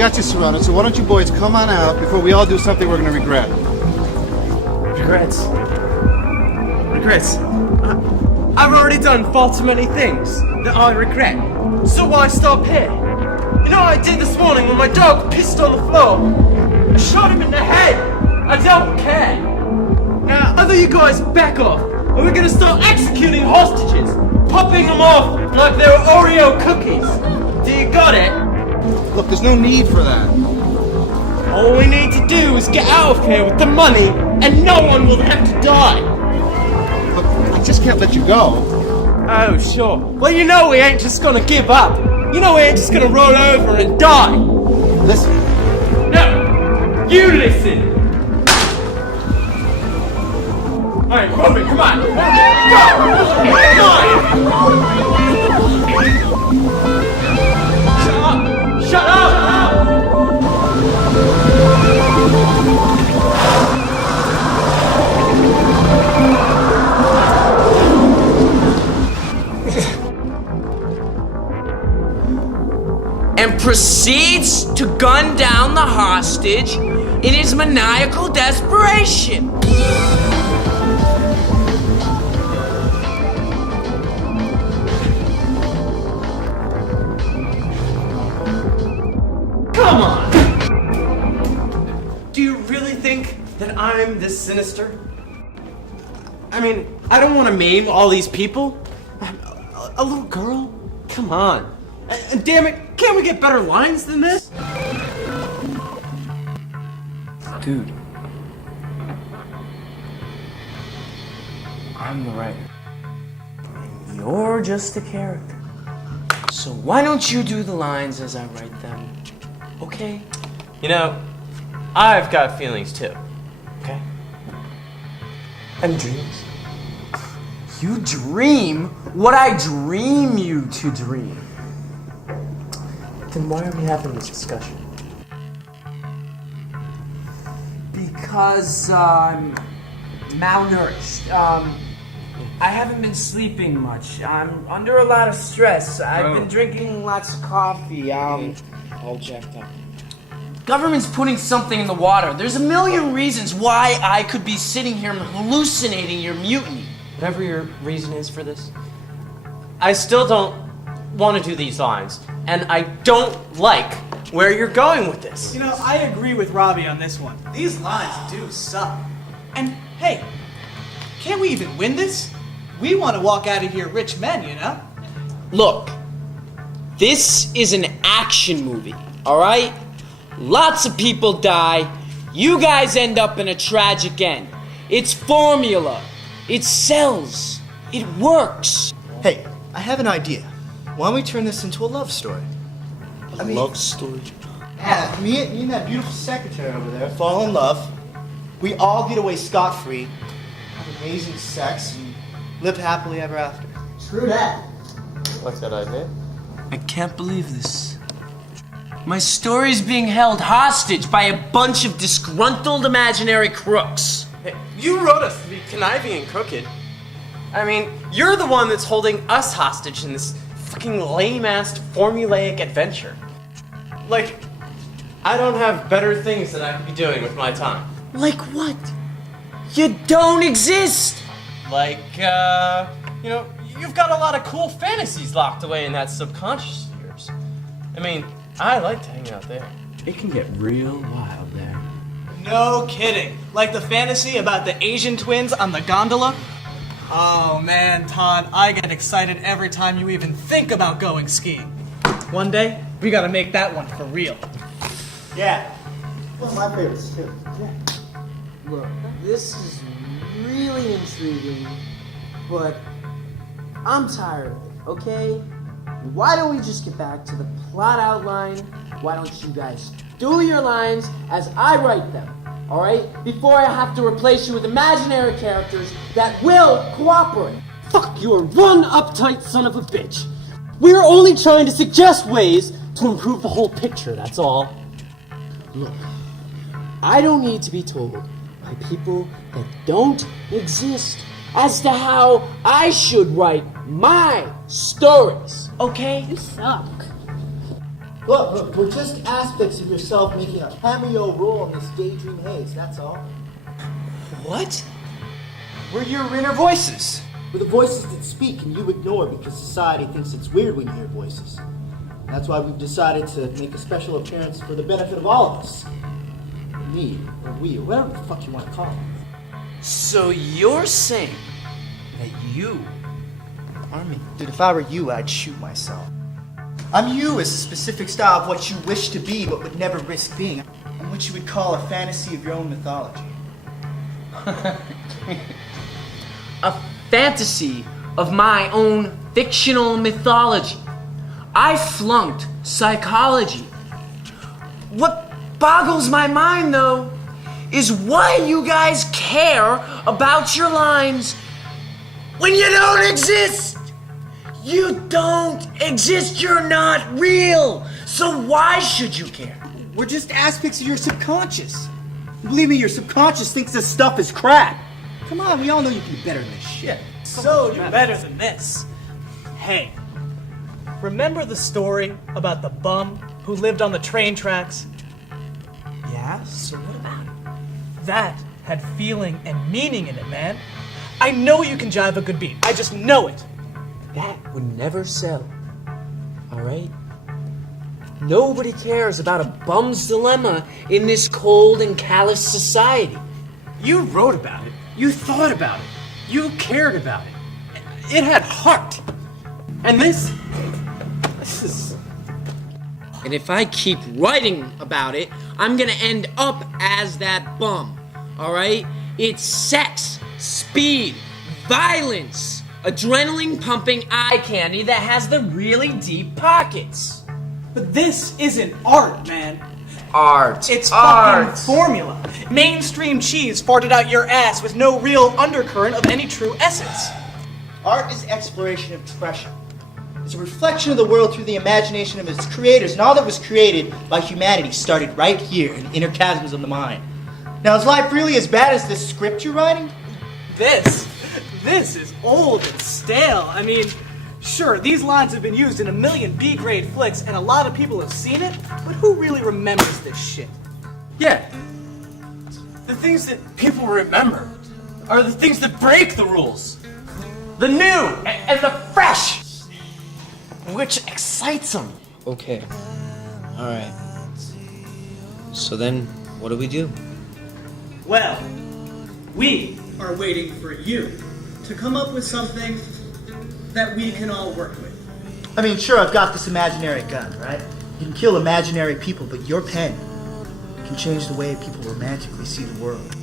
got you surrounded, so why don't you boys come on out before we all do something we're gonna regret. Regrets. I've already done far too many things that I regret. So why stop here? You know what I did this morning when my dog pissed on the floor? I shot him in the head. I don't care. Now, either you guys back off, or we're gonna start executing hostages, popping them off like they were Oreo cookies. Do you got it? Look, there's no need for that. All we need to do is get out of here with the money, and no one will have to die. Look, I just can't let you go. Oh, sure. Well, you know we ain't just gonna give up. You know we ain't just gonna roll over and die. Listen. No! You listen! Alright, move it, come on! Go! Come on! Shut up! And proceeds to gun down the hostage in his maniacal desperation. Come on! Do you really think that I'm this sinister? I mean, I don't want to maim all these people. A little girl? Come on. And damn it, can't we get better lines than this? Dude. I'm the writer. And you're just a character. So why don't you do the lines as I write them? Okay? You know, I've got feelings too. Okay? And dreams. You dream what I dream you to dream. Then why are we having this discussion? Because I'm malnourished. I haven't been sleeping much. I'm under a lot of stress. I've been drinking lots of coffee. All jacked up. Government's putting something in the water. There's a million reasons why I could be sitting here hallucinating your mutiny. Whatever your reason is for this, I still don't want to do these lines, and I don't like where you're going with this. You know, I agree with Robbie on this one. These lines do suck. And hey, can't we even win this? We want to walk out of here rich men, you know? Look, this is an action movie, alright? Lots of people die. You guys end up in a tragic end. It's formula. It sells. It works. Hey, I have an idea. Why don't we turn this into a love story? Love story? Yeah, me and that beautiful secretary over there fall in love. We all get away scot-free, have amazing sex, and live happily ever after. Screw that. What's that idea? I can't believe this. My story's being held hostage by a bunch of disgruntled imaginary crooks. Hey, you wrote us to be conniving and crooked. I mean, you're the one that's holding us hostage in this fucking lame-ass formulaic adventure. Like, I don't have better things that I could be doing with my time. Like what? You don't exist! Like, you know, you've got a lot of cool fantasies locked away in that subconscious of yours. I mean, I like to hang out there. It can get real wild there. No kidding. Like the fantasy about the Asian twins on the gondola? Oh man, Todd, I get excited every time you even think about going skiing. One day, we gotta make that one for real. Yeah. One of my favorites, too. Yeah. Look, this is really intriguing, but I'm tired of it, okay? Why don't we just get back to the plot outline? Why don't you guys do your lines as I write them, alright? Before I have to replace you with imaginary characters that will cooperate. Fuck you, a run uptight son of a bitch. We're only trying to suggest ways to improve the whole picture, that's all. Look, I don't need to be told by people that don't exist as to how I should write my stories, okay? You suck. Look, we're just aspects of yourself making a cameo role in this daydream haze, that's all. What? We're your inner voices. We're the voices that speak and you ignore because society thinks it's weird when you hear voices. That's why we've decided to make a special appearance for the benefit of all of us. Me, or we, or whatever the fuck you want to call it. So you're saying that you are me? Dude, if I were you, I'd shoot myself. I'm you as a specific style of what you wish to be but would never risk being. I'm what you would call a fantasy of your own mythology. A fantasy of my own fictional mythology. I flunked psychology. What boggles my mind, though, is why you guys care about your lines when you don't exist. You don't exist, you're not real. So why should you care? We're just aspects of your subconscious. Believe me, your subconscious thinks this stuff is crap. Come on, we all know you can do better than this shit. So do better than this. Hey, remember the story about the bum who lived on the train tracks? Yeah, so what about it? That had feeling and meaning in it, man. I know you can jive a good beat. I just know it. That would never sell. Alright? Nobody cares about a bum's dilemma in this cold and callous society. You wrote about it. You thought about it. You cared about it. It had heart. And this is... And if I keep writing about it, I'm gonna end up as that bum. Alright? It's sex, speed, violence, adrenaline pumping eye candy that has the really deep pockets. But this isn't art, man. Art. It's art. fucking formula. Mainstream cheese farted out your ass with no real undercurrent of any true essence. Art is exploration of expression. It's a reflection of the world through the imagination of its creators, and all that was created by humanity started right here in the inner chasms of the mind. Now, is life really as bad as this script you're writing? This is old and stale. I mean, sure, these lines have been used in a million B-grade flicks, and a lot of people have seen it, but who really remembers this shit? Yeah. The things that people remember are the things that break the rules. The new and the fresh. Which excites them. Okay. Alright. So then, what do we do? Well, we are waiting for you to come up with something that we can all work with. I mean, sure, I've got this imaginary gun, right? You can kill imaginary people, but your pen can change the way people romantically see the world.